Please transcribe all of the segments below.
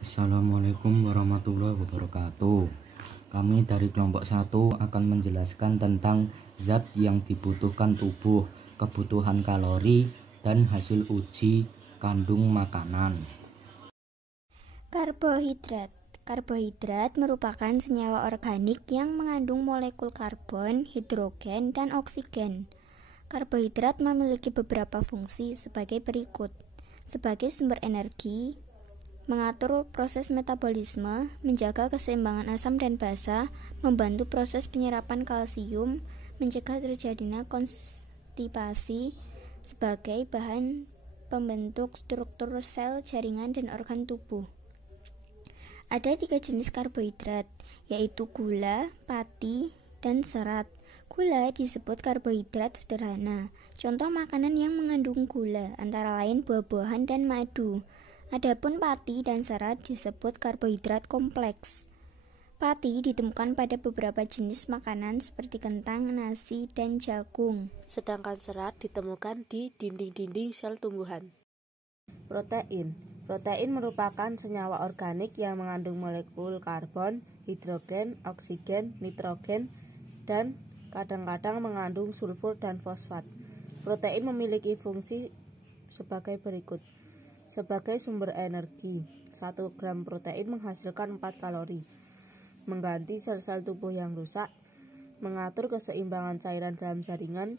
Assalamualaikum warahmatullahi wabarakatuh. Kami dari kelompok 1 akan menjelaskan tentang zat yang dibutuhkan tubuh, kebutuhan kalori, dan hasil uji kandung makanan. Karbohidrat. Karbohidrat merupakan senyawa organik yang mengandung molekul karbon, hidrogen, dan oksigen. Karbohidrat memiliki beberapa fungsi sebagai berikut: sebagai sumber energi, mengatur proses metabolisme, menjaga keseimbangan asam dan basa, membantu proses penyerapan kalsium, mencegah terjadinya konstipasi, sebagai bahan pembentuk struktur sel, jaringan, dan organ tubuh. Ada 3 jenis karbohidrat, yaitu gula, pati, dan serat. Gula disebut karbohidrat sederhana. Contoh makanan yang mengandung gula antara lain buah-buahan dan madu. Adapun pati dan serat disebut karbohidrat kompleks. Pati ditemukan pada beberapa jenis makanan seperti kentang, nasi, dan jagung. Sedangkan serat ditemukan di dinding-dinding sel tumbuhan. Protein. Protein merupakan senyawa organik yang mengandung molekul karbon, hidrogen, oksigen, nitrogen, dan kadang-kadang mengandung sulfur dan fosfat. Protein memiliki fungsi sebagai berikut. Sebagai sumber energi, 1 gram protein menghasilkan 4 kalori. Mengganti sel-sel tubuh yang rusak, mengatur keseimbangan cairan dalam jaringan,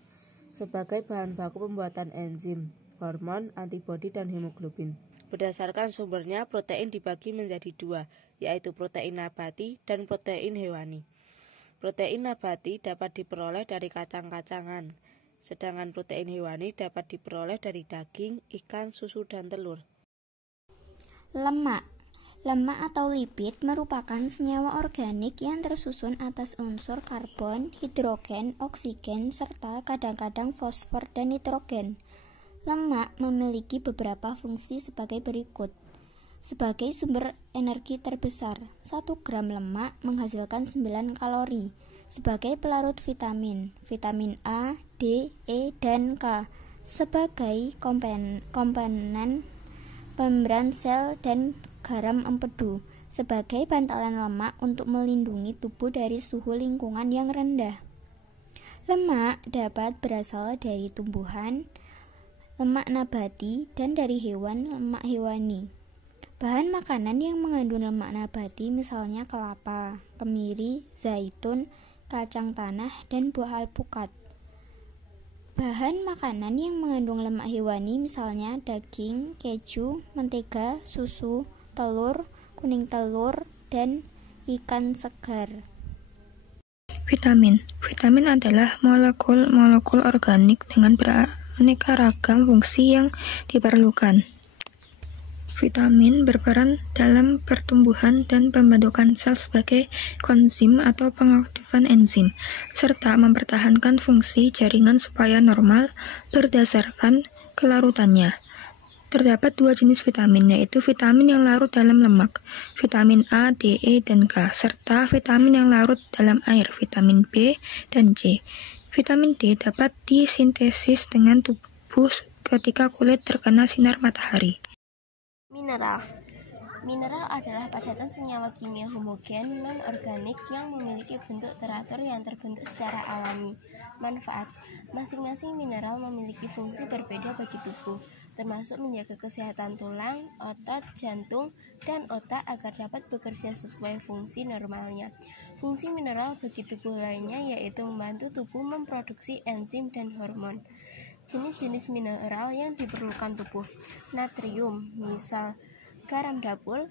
sebagai bahan baku pembuatan enzim, hormon, antibodi, dan hemoglobin. Berdasarkan sumbernya, protein dibagi menjadi 2, yaitu protein nabati dan protein hewani. Protein nabati dapat diperoleh dari kacang-kacangan, sedangkan protein hewani dapat diperoleh dari daging, ikan, susu, dan telur. Lemak. Lemak atau lipid merupakan senyawa organik yang tersusun atas unsur karbon, hidrogen, oksigen, serta kadang-kadang fosfor dan nitrogen. Lemak memiliki beberapa fungsi sebagai berikut. Sebagai sumber energi terbesar, 1 gram lemak menghasilkan 9 kalori. Sebagai pelarut vitamin, vitamin A, D, E, dan K. Sebagai komponen membran sel dan garam empedu. Sebagai bantalan lemak untuk melindungi tubuh dari suhu lingkungan yang rendah. Lemak dapat berasal dari tumbuhan, lemak nabati, dan dari hewan, lemak hewani. Bahan makanan yang mengandung lemak nabati misalnya kelapa, kemiri, zaitun, kacang tanah, dan buah alpukat. Bahan makanan yang mengandung lemak hewani misalnya daging, keju, mentega, susu, telur, kuning telur, dan ikan segar. Vitamin. Vitamin adalah molekul-molekul organik dengan beraneka ragam fungsi yang diperlukan. Vitamin berperan dalam pertumbuhan dan pembentukan sel sebagai koenzim atau pengaktifan enzim, serta mempertahankan fungsi jaringan supaya normal berdasarkan kelarutannya. Terdapat 2 jenis vitamin, yaitu vitamin yang larut dalam lemak, vitamin A, D, E, dan K, serta vitamin yang larut dalam air, vitamin B dan C. Vitamin D dapat disintesis dengan tubuh ketika kulit terkena sinar matahari. Mineral. Mineral adalah padatan senyawa kimia homogen non-organik yang memiliki bentuk teratur yang terbentuk secara alami. Manfaat. Masing-masing mineral memiliki fungsi berbeda bagi tubuh, termasuk menjaga kesehatan tulang, otot, jantung, dan otak agar dapat bekerja sesuai fungsi normalnya. Fungsi mineral bagi tubuh lainnya yaitu membantu tubuh memproduksi enzim dan hormon. Jenis-jenis mineral yang diperlukan tubuh: natrium, misal garam dapur;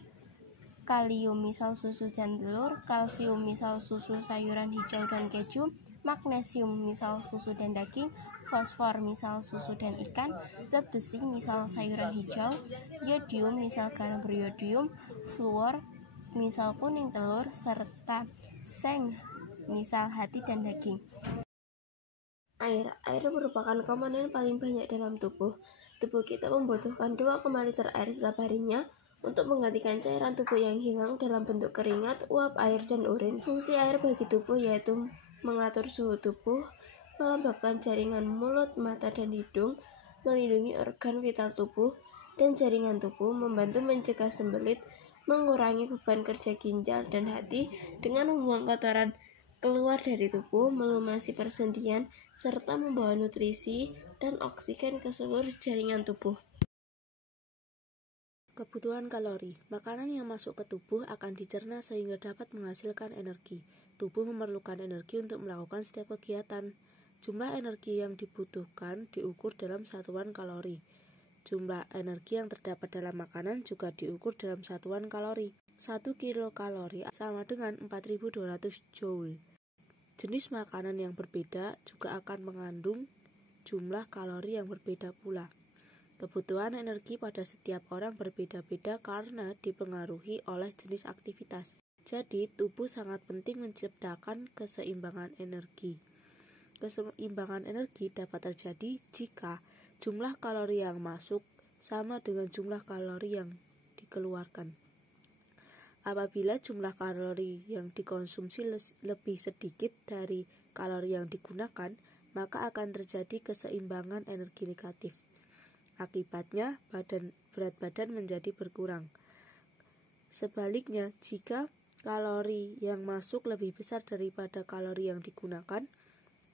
kalium, misal susu dan telur; kalsium, misal susu, sayuran hijau, dan keju; magnesium, misal susu dan daging; fosfor, misal susu dan ikan; zat besi, misal sayuran hijau; yodium, misal garam beriodium; fluor, misal kuning telur; serta seng, misal hati dan daging. Air merupakan komponen paling banyak dalam tubuh. Tubuh kita membutuhkan 2,5 liter air setiap harinya untuk menggantikan cairan tubuh yang hilang dalam bentuk keringat, uap air, dan urin. Fungsi air bagi tubuh yaitu mengatur suhu tubuh, melembabkan jaringan mulut, mata, dan hidung, melindungi organ vital tubuh dan jaringan tubuh, membantu mencegah sembelit, mengurangi beban kerja ginjal dan hati dengan membuang kotoran keluar dari tubuh, melumasi persendian, serta membawa nutrisi dan oksigen ke seluruh jaringan tubuh. Kebutuhan kalori. Makanan yang masuk ke tubuh akan dicerna sehingga dapat menghasilkan energi. Tubuh memerlukan energi untuk melakukan setiap kegiatan. Jumlah energi yang dibutuhkan diukur dalam satuan kalori. Jumlah energi yang terdapat dalam makanan juga diukur dalam satuan kalori. 1 kilokalori sama dengan 4.200 joule. Jenis makanan yang berbeda juga akan mengandung jumlah kalori yang berbeda pula. Kebutuhan energi pada setiap orang berbeda-beda karena dipengaruhi oleh jenis aktivitas. Jadi, tubuh sangat penting menciptakan keseimbangan energi. Keseimbangan energi dapat terjadi jika jumlah kalori yang masuk sama dengan jumlah kalori yang dikeluarkan. Apabila jumlah kalori yang dikonsumsi lebih sedikit dari kalori yang digunakan, maka akan terjadi keseimbangan energi negatif. Akibatnya, berat badan menjadi berkurang. Sebaliknya, jika kalori yang masuk lebih besar daripada kalori yang digunakan,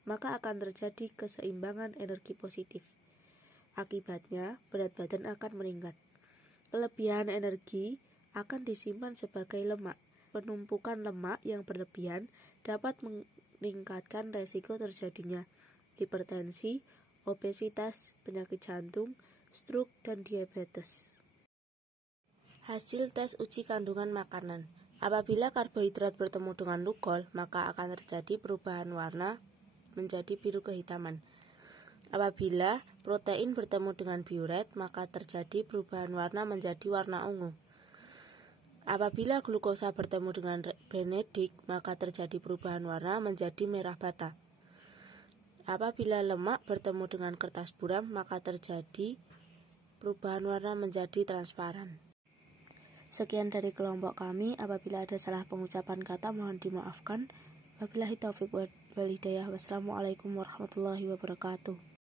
maka akan terjadi keseimbangan energi positif. Akibatnya, berat badan akan meningkat. Kelebihan energi akan disimpan sebagai lemak. Penumpukan lemak yang berlebihan dapat meningkatkan resiko terjadinya hipertensi, obesitas, penyakit jantung, stroke, dan diabetes. Hasil tes uji kandungan makanan. Apabila karbohidrat bertemu dengan lugol, maka akan terjadi perubahan warna menjadi biru kehitaman. Apabila protein bertemu dengan biuret, maka terjadi perubahan warna menjadi warna ungu. Apabila glukosa bertemu dengan benedik, maka terjadi perubahan warna menjadi merah bata. Apabila lemak bertemu dengan kertas buram, maka terjadi perubahan warna menjadi transparan. Sekian dari kelompok kami. Apabila ada salah pengucapan kata, mohon dimaafkan. Wabillahi taufiq wal hidayah. Wassalamualaikum warahmatullahi wabarakatuh.